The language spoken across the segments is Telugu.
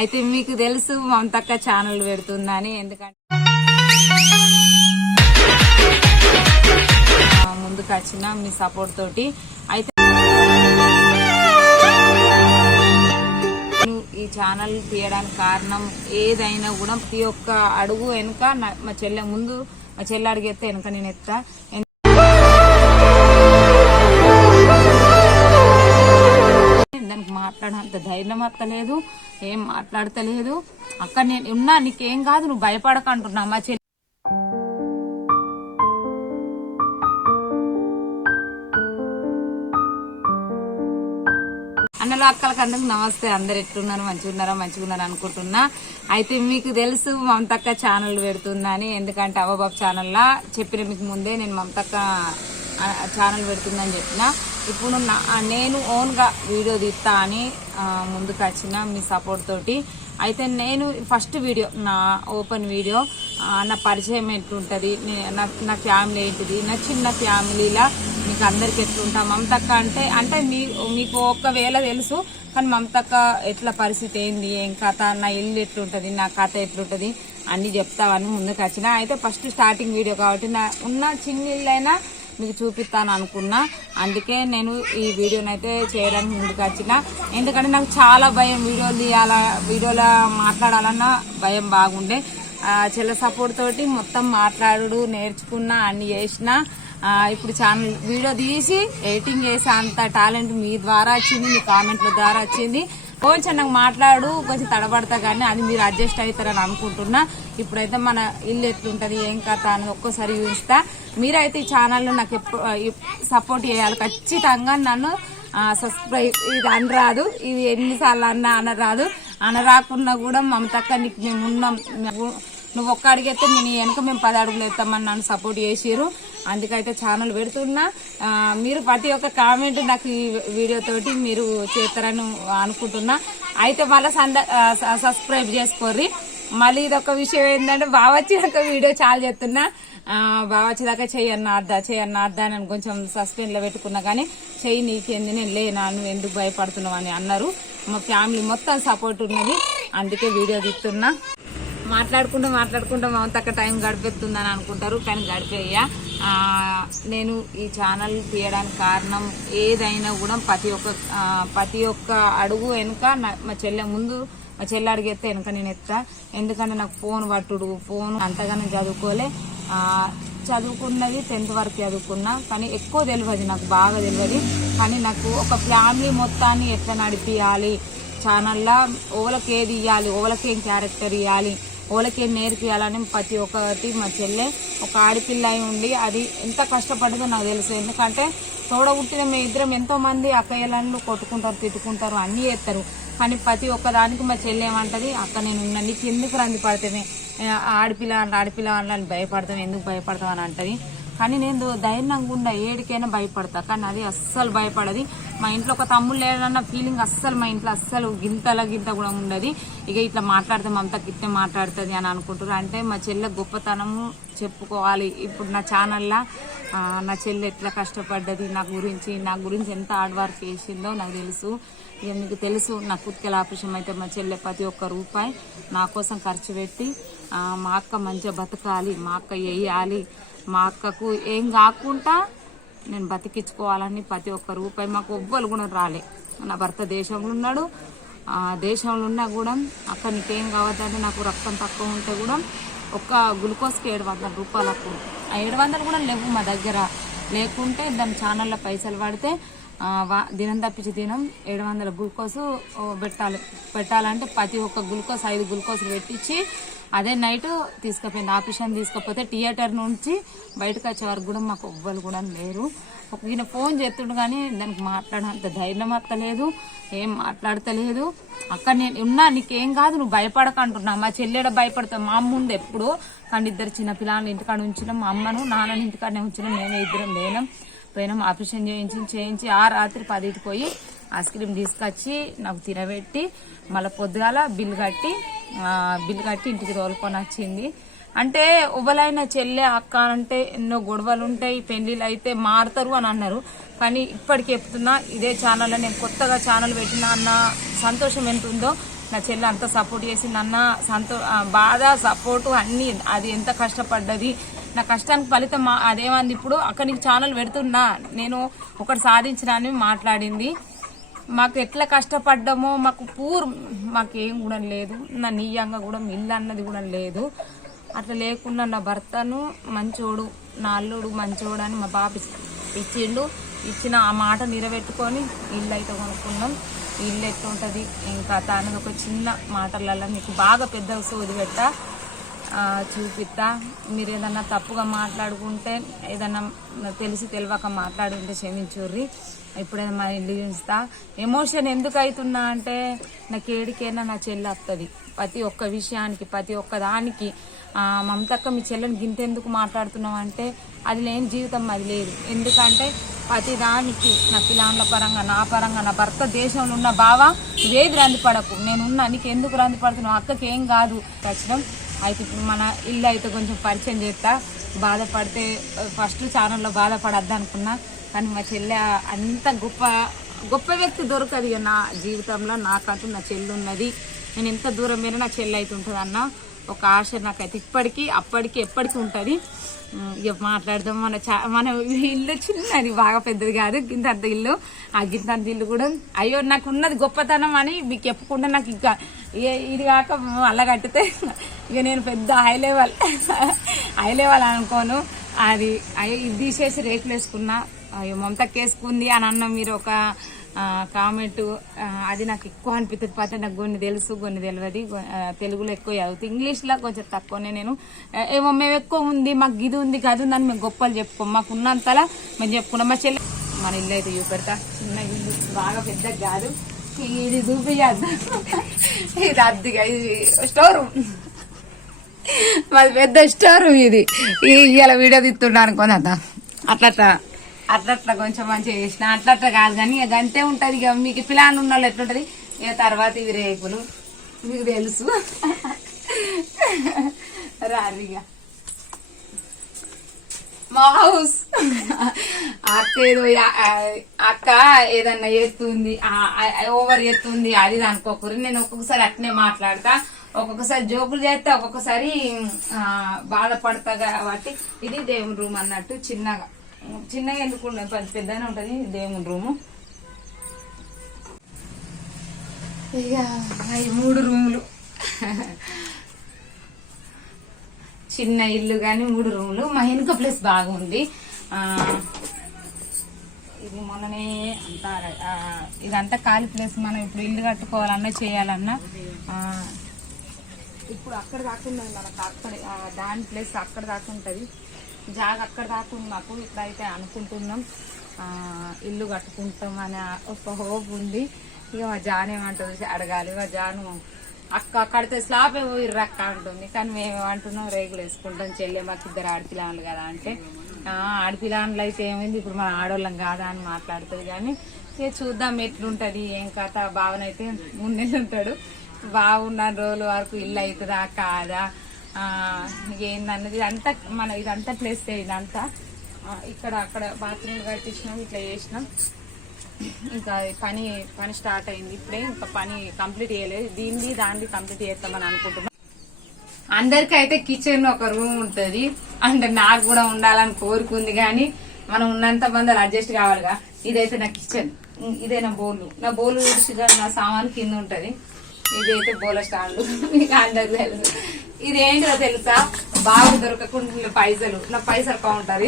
అయితే మీకు తెలుసు మమతక్క ఛానల్ పెడుతుందని, ఎందుకంటే ముందుకు వచ్చిన మీ సపోర్ట్ తోటి. అయితే ఈ ఛానల్ తీయడానికి కారణం ఏదైనా కూడా ప్రతి ఒక్క అడుగు వెనుక మా చెల్లె ముందు, మా చెల్లె అడిగెత్తే వెనుక నేను ఎత్తా. దానికి మాట్లాడంత ధైర్యం అత్తలేదు, ఏం మాట్లాడతలేదు. అక్కడ నేను ఉన్నా, నీకేం కాదు, నువ్వు భయపడక అంటున్నా. మా చెల్లి అన్నలు అక్కలకి అందరికి నమస్తే. అందరు ఎట్లున్నారు, మంచిగున్నారా అనుకుంటున్నా. అయితే మీకు తెలుసు మమతక్క ఛానల్ పెడుతుందని, ఎందుకంటే అవ్వబాబు ఛానల్లా చెప్పిన మీకు ముందే నేను మమతక్క ఛానల్ పెడుతుందని చెప్పిన. ఇప్పుడు నేను ఓన్ గా వీడియో తీస్తా అని ముందుకు వచ్చిన మీ సపోర్ట్ తోటి. అయితే నేను ఫస్ట్ వీడియో, నా ఓపెన్ వీడియో, నా పరిచయం ఎట్లుంటది, నా ఫ్యామిలీ ఏంటిది, నా చిన్న ఫ్యామిలీలా మీకు అందరికి ఎట్లుంటా. మమతక్క అంటే మీకు ఒకవేళ తెలుసు, కానీ మమతక్క ఎట్లా పరిస్థితి ఏంది, ఏం కథ, నా ఇల్లు ఎట్లుంటది, నా కథ ఎట్లుంటది అన్ని చెప్తావని ముందుకు వచ్చిన. అయితే ఫస్ట్ స్టార్టింగ్ వీడియో కాబట్టి ఉన్న చిన్న ఇల్లైనా మీకు చూపిస్తాను అనుకున్నా. అందుకే నేను ఈ వీడియోనైతే చేయడానికి ముందుకు వచ్చిన. ఎందుకంటే నాకు చాలా భయం, వీడియోలు తీయాలా, వీడియోలో మాట్లాడాలన్నా భయం బాగుండే. చెల్ల సపోర్ట్ తోటి మొత్తం మాట్లాడు నేర్చుకున్నా, అన్ని చేసిన. ఇప్పుడు ఛానల్ వీడియో తీసి ఎడిటింగ్ చేసే అంత టాలెంట్ మీ ద్వారా వచ్చింది, మీ కామెంట్ల ద్వారా వచ్చింది. కొంచెం నాకు మాట్లాడు కొంచెం తడబడతా, కానీ అది మీరు అడ్జస్ట్ అవుతారని అనుకుంటున్నా. ఇప్పుడైతే మన ఇల్లు ఎట్లుంటది, ఏం కథ అని ఒక్కోసారి చూపిస్తా. మీరైతే ఈ ఛానల్లో నాకు సపోర్ట్ చేయాలి ఖచ్చితంగా. నన్ను సబ్స్క్రైబ్, ఇది అనరాదు, ఇది ఎన్నిసార్లు అనరాదు, అనరాకున్నా కూడా మమతక్క నీకు మేము ఉన్నాం, నువ్వు ఒక్క అడిగైతే నేను వెనక మేము 10 అడుగులు ఎత్తామని నన్ను సపోర్ట్ చేసిరు. అందుకైతే ఛానల్ పెడుతున్నా. మీరు ప్రతి ఒక్క కామెంట్ నాకు ఈ వీడియోతోటి మీరు చేస్తారని అనుకుంటున్నా. అయితే మళ్ళీ సబ్స్క్రైబ్ చేసుకోర్రి. మళ్ళీ ఇదొక విషయం ఏంటంటే, బావచ్చిదాకా వీడియో చాలా చేస్తున్నా, బావచ్చిదాకా చెయ్యన్నా అద్దా అని కొంచెం సస్పెండ్ లో పెట్టుకున్నా. కానీ చెయ్యి నీకేంది, నేను లేనా, నువ్వు ఎందుకు భయపడుతున్నావు అని అన్నారు. మా ఫ్యామిలీ మొత్తం సపోర్ట్ ఉన్నది, అందుకే వీడియో తీస్తున్నా. మాట్లాడుకుంటూ మమతక్క టైం గడిపెత్తుందని అనుకుంటారు, కానీ గడిపేయ్యా. నేను ఈ ఛానల్ తీయడానికి కారణం ఏదైనా కూడా ప్రతి ఒక్క అడుగు వెనుక మా చెల్లె ముందు, మా చెల్లె అడిగెత్తే వెనుక నేను ఎత్తా. ఎందుకంటే నాకు ఫోన్ అంతగానే చదువుకోలే. చదువుకున్నది 10th వరకు చదువుకున్నా, కానీ ఎక్కువ తెలియదు, నాకు బాగా తెలియదు. కానీ నాకు ఒక ఫ్యామిలీ మొత్తాన్ని ఎట్లా నడిపియాలి, ఛానల్లో ఓలకి ఏది ఇవ్వాలి, ఓలకేం క్యారెక్టర్ ఇవ్వాలి, ఓలకేం నేర్పియాలని ప్రతి ఒక్కటి మా చెల్లె ఒక ఆడపిల్ల అయి ఉండి అది ఎంత కష్టపడిందో నాకు తెలుసు. ఎందుకంటే తోడగుట్టిన మీ ఇద్దరం ఎంతో మంది అక్కయ్యలను కొట్టుకుంటారు, తిట్టుకుంటారు, అన్నీ చేస్తారు. కానీ ప్రతి ఒక్కదానికి మా చెల్లె ఏమంటది, అక్క నేను ఉన్నా, నీకు ఎందుకు రంది పడితేనే ఆడపిల్ల అని భయపడతాను, ఎందుకు భయపడతావు అని అంటది. కానీ నేను ధైర్యంగా ఉండా, ఏడికైనా భయపడతా. కానీ అది అస్సలు భయపడది. మా ఇంట్లో ఒక తమ్ముడు లేడన్న ఫీలింగ్ అస్సలు మా ఇంట్లో అస్సలు గింత కూడా ఉండదు. ఇక ఇట్లా మాట్లాడితే మమతకి ఇట్టే మాట్లాడుతుంది అని అనుకుంటారు. అంటే మా చెల్లె గొప్పతనము చెప్పుకోవాలి. ఇప్పుడు నా ఛానల్లో నా చెల్లె ఎట్లా కష్టపడ్డది, నా గురించి ఎంత హార్డ్ వర్క్ చేసిందో నాకు తెలుసు. ఇక మీకు తెలుసు, నా కుత్కెల ఆపరేషన్ అయితే మా చెల్లె ప్రతి ఒక్క రూపాయి నా కోసం ఖర్చు పెట్టి, మా అక్క మంచిగా బతకాలి, మా అక్క వేయాలి, మా అక్కకు ఏం కాకుండా నేను బతికించుకోవాలని ప్రతి ఒక్క రూపాయి, మాకు ఎవ్వరు కూడా రాలే. నా భర్త దేశంలో ఉన్నాడు, దేశంలో ఉన్నా కూడా అక్క నీకేం కావద్దంటే, నాకు రక్తం తక్కువ ఉంటే కూడా ఒక్క గ్లూకోజ్కి 700 రూపాయలకు, 700 కూడా లేవు మా దగ్గర. లేకుంటే దాని ఛానల్లో పైసలు పడితే దినం తప్పించి దినం 700 గ్లూకోజ్ పెట్టాలంటే ప్రతి ఒక్క గ్లూకోజ్ 5 గ్లూకోజ్లు పెట్టించి అదే నైట్ తీసుకుపోయింది. ఆపరేషన్ తీసుకపోతే థియేటర్ నుంచి బయటకు వచ్చే వరకు కూడా మాకు ఎవ్వరు కూడా లేరు. ఈయన ఫోన్ చేస్తుండు, కానీ దానికి మాట్లాడంత ధైర్యం అత్తలేదు, ఏం మాట్లాడతలేదు. అక్కడ నేను ఉన్నా, నీకేం కాదు, నువ్వు భయపడక అంటున్నా. మా చెల్లెడ భయపడతావు, మా అమ్మ ఉంది ఎప్పుడు. కానీ 2 చిన్న పిల్లల్ని ఇంటికాడ ఉంచినాం, మా అమ్మను నాన్నని ఇంటికాడనే ఉంచినాం, మేమే ఇద్దరం పోయినాం. ఆపరేషన్ చేయించి ఆ రాత్రి 10కి పోయి ఐస్ క్రీమ్ తీసుకొచ్చి నాకు తినబెట్టి మళ్ళీ పొద్దుగాల బిల్లు కట్టి ఇంటికి తోలుకొని వచ్చింది. అంటే ఎవరైనా చెల్లె అక్క అంటే ఎన్నో గొడవలు ఉంటాయి, పెళ్లిళ్ళు అయితే మారుతారు అని అన్నారు. కానీ ఇప్పటికి చెప్తున్నా, ఇదే ఛానల్లో నేను కొత్తగా ఛానల్ పెట్టినా అన్న సంతోషం ఎంత ఉందో నా చెల్లి అంత సపోర్ట్ చేసింది అన్న. బాధ సపోర్టు అన్ని, అది ఎంత కష్టపడ్డది, నా కష్టానికి ఫలితం అదేమంది. ఇప్పుడు అక్కడ నీకు ఛానల్ పెడుతున్నా, నేను ఒకటి సాధించిన అని మాట్లాడింది. మాకు ఎట్లా కష్టపడ్డామో, మాకేం కూడా లేదు, నా నీయంగా కూడా ఇల్లు అన్నది కూడా లేదు. అట్లా లేకుండా నా భర్తను మంచోడు, నా అల్లుడు మంచోడు అని మా బాబు ఇచ్చిండు. ఇచ్చిన ఆ మాట నిలబెట్టుకొని ఇల్లు అయితే కొనుక్కున్నాం. ఇల్లు ఎట్లుంటుంది ఇంకా అనేది ఒక చిన్న మాటలలో మీకు బాగా పెద్ద సోది పెట్టా చూపిస్తా. మీరు ఏదన్నా తప్పుగా మాట్లాడుకుంటే, ఏదన్నా తెలిసి తెలియక మాట్లాడుకుంటే క్షమించుర్రి. ఇప్పుడైనా మా ఇల్లు చూస్తా. ఎమోషన్ ఎందుకు అవుతున్నా అంటే, నాకు ఏడికైనా నా చెల్లి వస్తుంది. ప్రతి ఒక్క విషయానికి, ప్రతి ఒక్క దానికి మమతక్క మీ చెల్లెని గింతెందుకు మాట్లాడుతున్నాం అంటే, అది లేని జీవితం అది లేదు. ఎందుకంటే ప్రతి దానికి నా పిల్లల పరంగా, నా పరంగా, నా భర్త దేశంలో ఉన్న బావ ఇవేది రందిపడకు, నేనున్నా, నీకు ఎందుకు రందిపడుతున్నావు, అక్కకి ఏం కాదు ఖచ్చితం. అయితే ఇప్పుడు మన ఇల్లు అయితే కొంచెం పరిచయం చేస్తా. బాధపడితే ఫస్ట్ ఛానల్లో బాధపడద్దు అనుకున్నా, కానీ మా చెల్లె అంత గొప్ప వ్యక్తి దొరకదు ఇక నా జీవితంలో. నాకంటూ నా చెల్లి ఉన్నది. నేను ఎంత దూరం అయినా నా చెల్లి అయితే ఉంటుంది అన్న ఒక ఆశ నాకైతే ఇప్పటికీ, అప్పటికి, ఎప్పటికీ ఉంటుంది. ఇక మాట్లాడదాం. మన ఇల్లు చిన్నది, బాగా పెద్దది కాదు, గింతంత ఇల్లు. ఆ గింతంత ఇల్లు కూడా అయ్యో నాకు ఉన్నది గొప్పతనం అని మీకు చెప్పకుండా, నాకు ఇంకా ఇది కాక అల్ల కట్టితే ఇక నేను పెద్ద హై లెవెల్ అనుకోను. అది అయ్యో ఇది తీసేసి రేకులు వేసుకున్నా, అయ్యో మమతకి వేసుకుంది అని అన్న మీరు ఒక కామెంట్. అది నాకు ఎక్కువ అనిపిస్తుంది. పట్ల నాకు కొన్ని తెలుసు, కొన్ని తెలియదు. తెలుగులో ఎక్కువ చదువుతుంది, ఇంగ్లీష్లో కొంచెం తక్కువనే. నేను ఏమో మేము ఎక్కువ ఉంది, మాకు గిది ఉంది, గది ఉందని మేము గొప్పలు చెప్పుకోం. మాకు ఉన్నంతలా మేము చెప్పుకున్నాం. మా చెల్లి మన ఇల్లు అయితే చూపెడతా. చిన్న ఇల్లు, బాగా పెద్దగా కాదు. ఇది చూపించద్దు, ఇది అద్దిగా, ఇది స్టోర్ రూమ్, మాది పెద్ద స్టోర్ రూమ్. ఇది ఇలా వీడియో తీస్తుంటా అనుకోని అట్లా కొంచెం మంచిగా చేసిన. అట్లా కాదు కానీ ఇక అంతే ఉంటుంది. ఇక మీకు పిల్లలు ఉన్న వాళ్ళు ఎట్లుంటది. ఇక తర్వాత ఇవి రేకులు మీకు తెలుసు. రారిగా మా హౌస్. అక్క ఏదన్నా ఎత్తుంది, ఓవర్ ఎత్తుంది, అది అనుకోకూరి. నేను ఒక్కొక్కసారి అట్నే మాట్లాడతా, ఒక్కొక్కసారి జోకులు చేస్తా, ఒక్కొక్కసారి బాధపడతా. కాబట్టి ఇది దేవుని రూమ్ అన్నట్టు. చిన్నగా ఎందుకు పెద్దగానే ఉంటది దేవుని రూము. ఇక 3 రూములు, చిన్న ఇల్లు కానీ 3 రూములు. మా వెనుక ప్లేస్ బాగుంది. ఇది మొన్ననే అంతా ఇదంతా ఖాళీ ప్లేస్. మనం ఇప్పుడు ఇల్లు కట్టుకోవాలన్నా చేయాలన్నా ఇప్పుడు అక్కడ దాకా మనకు అక్కడ దాని ప్లేస్ అక్కడ దాకా ఉంటుంది. జాగా అక్కడ దాకా మాకు. ఇప్పుడైతే అనుకుంటున్నాం ఇల్లు కట్టుకుంటాం అనే ఒక హోప్ ఉంది. ఇక మా జాన్ ఏమంటుంది అడగాలి. మా జాను అక్క కడితే స్లాబే పోయిర్రు అక్క అంటుంది. కానీ మేమేమంటున్నాం రేగులు వేసుకుంటాం. చెల్లె మాకు 2 ఆడపిల్లలు కదా అంటే, ఆడపిల్లలు అయితే ఏమైంది, ఇప్పుడు మన ఆడవాళ్ళం కాదా అని మాట్లాడుతుంది. కానీ ఇక చూద్దాం ఎట్లుంటది ఏం కథ. బావనైతే 3 నెలలు ఉంటాడు. బాగున్న రోజుల వరకు ఇల్లు అవుతుందా కాదా ఏందన్నది ఇదంతా ఇదంతా ప్లేస్. ఇదంతా ఇక్కడ అక్కడ బాత్రూమ్ కట్టించినాం, ఇట్లా చేసినాం. ఇంకా పని స్టార్ట్ అయింది ఇప్పుడే. ఇంకా పని కంప్లీట్ చేయలేదు. దాన్ని కంప్లీట్ చేస్తామని అనుకుంటున్నాం. అందరికి అయితే కిచెన్ ఒక రూమ్ ఉంటది. అంటే నాకు కూడా ఉండాలని కోరుకుంది, కానీ మనం ఉన్నంత మంది అడ్జస్ట్ కావాలిగా. ఇదైతే నా కిచెన్, ఇదే నా బోలు విడిచిగా నా సామాన్ కింద ఉంటది. ఇదైతే బోల స్టాండ్. మీకు అందరికి తెలుసు. ఇదేంటో తెలుసా, బాగా దొరకకుండా నా పైసలు కౌంటర్.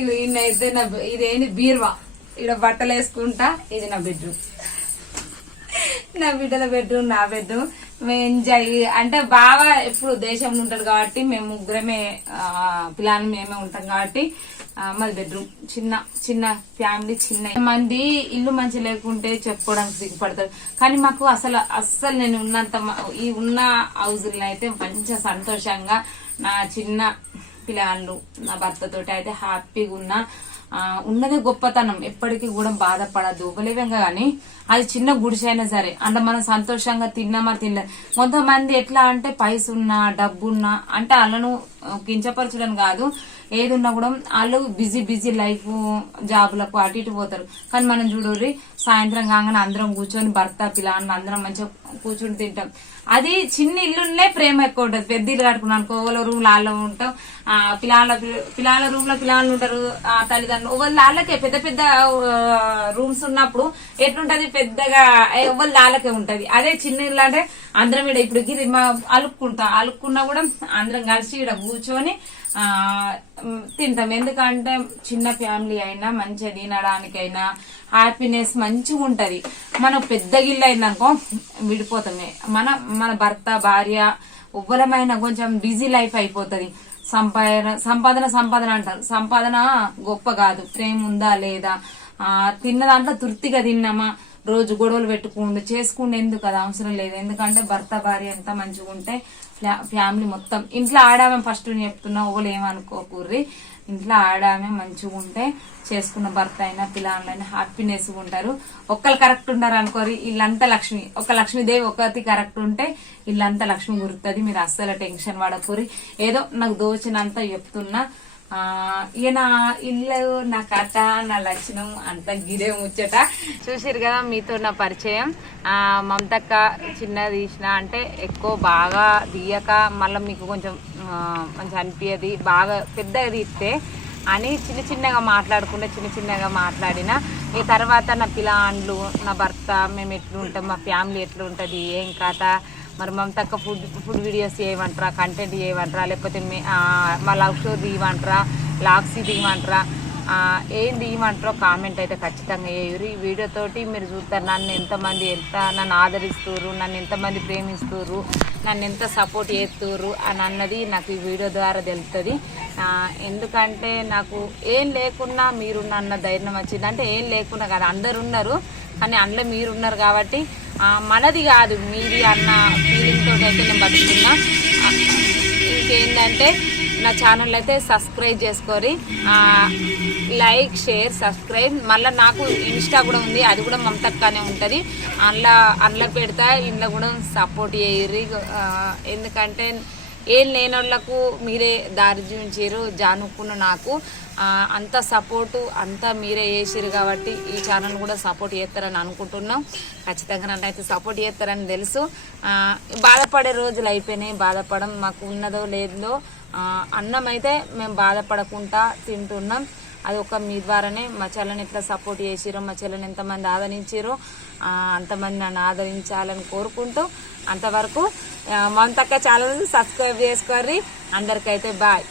ఇది ఇన్నైతే ఇదేంటి బీరువా, ఇక్కడ బట్టలు వేసుకుంటా. ఇది నా బెడ్రూమ్, నా బిడ్డల బెడ్రూమ్, నా బెడ్రూమ్. మేము ఎంజాయ్ అంటే బాగా ఎప్పుడు దేశంలో ఉంటాడు కాబట్టి మేము ముగ్గురమే పిల్లలు మేమే ఉంటాం కాబట్టి మాది బెడ్రూమ్. చిన్న ఫ్యామిలీ, చిన్న మంది. ఇల్లు మంచి లేకుంటే చెప్పుకోవడానికి సిగ్గుపడతారు. కానీ మాకు అస్సలు నేను ఉన్న హౌజుల్లో అయితే మంచిగా సంతోషంగా నా చిన్న పిల్లలు నా భర్తతోటి అయితే హ్యాపీగా ఉన్నదే గొప్పతనం. ఎప్పటికీ కూడా బాధపడద్దు ఒకలేవేంగా. కానీ అది చిన్న గుడిసైనా సరే అంటే మనం సంతోషంగా తిన్నామా తినలేదు. కొంతమంది ఎట్లా అంటే పైసున్నా డబ్బున్నా అంటే వాళ్ళను కించపరచడం కాదు, ఏది ఉన్నా కూడా వాళ్ళు బిజీ లైఫ్ జాబులకు అటు ఇటు పోతారు. కానీ మనం చూడరి సాయంత్రం కాగానే అందరం కూర్చొని భర్త పిల్లలు అందరం మంచిగా కూర్చుని తింటాం. అది చిన్న ఇల్లునే ప్రేమ ఎక్కువ ఉంటుంది. పెద్ద ఇల్లు కట్టుకున్నాను ఓవల రూమ్ లాల్లో ఉంటాం, పిల్లల రూమ్ లో పిల్లలు ఉంటారు, తల్లిదండ్రులు ఓవల లాళ్ళకే పెద్ద పెద్ద రూమ్స్ ఉన్నప్పుడు ఎట్లుంటది పెద్దగా ఓవల లాళ్ళకే ఉంటది. అదే చిన్న ఇల్లు అంటే అందరం ఇక్కడ ఇప్పుడు గిరి అలుక్కున్నా కూడా అందరం కలిసి ఇక్కడ కూర్చొని తింటాం. ఎందుకంటే చిన్న ఫ్యామిలీ అయినా మంచిగా తినడానికైనా హ్యాపీనెస్ మంచిగా ఉంటది. మనం పెద్ద గిల్లు అయిందనుకో విడిపోతామే. మన భర్త భార్య ఉవ్వలమైన కొంచెం బిజీ లైఫ్ అయిపోతుంది. సంపాదన అంటారు. సంపాదన గొప్ప కాదు, ప్రేమ ఉందా లేదా, తిన్న దాంట్లో తృప్తిగా తిన్నామా, రోజు గొడవలు చేసుకుంటే ఎందుకు అది అవసరం లేదు. ఎందుకంటే భర్త భార్య ఎంత మంచిగా ఉంటే ఫ్యామిలీ మొత్తం ఇంట్లో ఆడామే ఫస్ట్ చెప్తున్నా ఓళ్ళు ఏమనుకోకూర్రి. ఇంట్లో ఆడామే మంచిగా ఉంటే చేసుకున్న భర్త అయినా పిల్లలైనా హ్యాపీనెస్ ఉంటారు. ఒక్కరు కరెక్ట్ ఉంటారు అనుకోరి ఇల్లంతా లక్ష్మి. ఒక లక్ష్మీదేవి ఒకటి కరెక్ట్ ఉంటే ఇల్లంతా లక్ష్మి గుర్తుంది. మీరు అస్సలు టెన్షన్ పడకూరి. ఏదో నాకు దోచినంత చెప్తున్నా. ఈయన ఇల్లు నా కథ నా లక్షణం అంత గిరే ముచ్చట చూసిరు కదా. మీతో నా పరిచయం. మమతక్క చిన్నగా తీసిన అంటే ఎక్కువ బాగా తీయక మళ్ళీ మీకు కొంచెం మంచి అనిపించది. బాగా పెద్దగా తీస్తే అని చిన్నగా మాట్లాడిన ఈ తర్వాత నా పిల్లలు నా భర్త మేము ఎట్లుంటాం, మా ఫ్యామిలీ ఎట్లుంటది, ఏం కథ, మరి మమతక్క ఫుడ్ వీడియోస్ చేయమంటారా, కంటెంట్ చేయమంటారా, లేకపోతే మా లవ్ షో తీయమంటారా, లాగ్స్ తీయమంటారా, ఏం తీయమంటారో కామెంట్ అయితే ఖచ్చితంగా చేయరు. ఈ వీడియోతోటి మీరు చూస్తారు నన్ను ఆదరిస్తుర్రు, నన్ను ఎంతమంది ప్రేమిస్తుర్రు, నన్ను ఎంత సపోర్ట్ చేస్తుర్రు అని అన్నది నాకు ఈ వీడియో ద్వారా తెలుస్తుంది. ఎందుకంటే నాకు ఏం లేకున్నా మీరున్న అన్న ధైర్యం వచ్చింది. అంటే ఏం లేకున్నా కదా, అందరు ఉన్నారు కానీ అందులో మీరున్నారు కాబట్టి మనది కాదు మీది అన్న ఫీలింగ్ తోటి అయితే నేను బతుకుతున్నా. ఇంకేంటంటే నా ఛానల్ అయితే సబ్స్క్రైబ్ చేసుకోరి, లైక్ షేర్ సబ్స్క్రైబ్. మళ్ళీ నాకు ఇన్స్టా కూడా ఉంది, అది కూడా మమతక్కనే ఉంటుంది. అందులో పెడతా, ఇంట్లో కూడా సపోర్ట్ చేయరు. ఎందుకంటే ఏం లేని వాళ్ళకు మీరే దారి చూపించారు. జానుకున్న నాకు అంత సపోర్టు అంతా మీరే చేసిరు కాబట్టి ఈ ఛానల్ కూడా సపోర్ట్ చేస్తారని అనుకుంటున్నాం. ఖచ్చితంగా నన్ను అయితే సపోర్ట్ చేస్తారని తెలుసు. బాధపడే రోజులు అయిపోయినాయి. బాధపడం మాకు ఉన్నదో లేదో అన్నం అయితే మేము బాధపడకుండా తింటున్నాం. అది ఒక మీ ద్వారానే మా చెల్లని ఎట్లా సపోర్ట్ చేసిరో, మా చెల్లని ఎంతమంది ఆదరించారో అంతమంది నన్ను ఆదరించాలని కోరుకుంటూ అంతవరకు మమతక్క ఛానల్ సబ్స్క్రైబ్ చేసుకోర్రి. అందరికైతే బాయ్.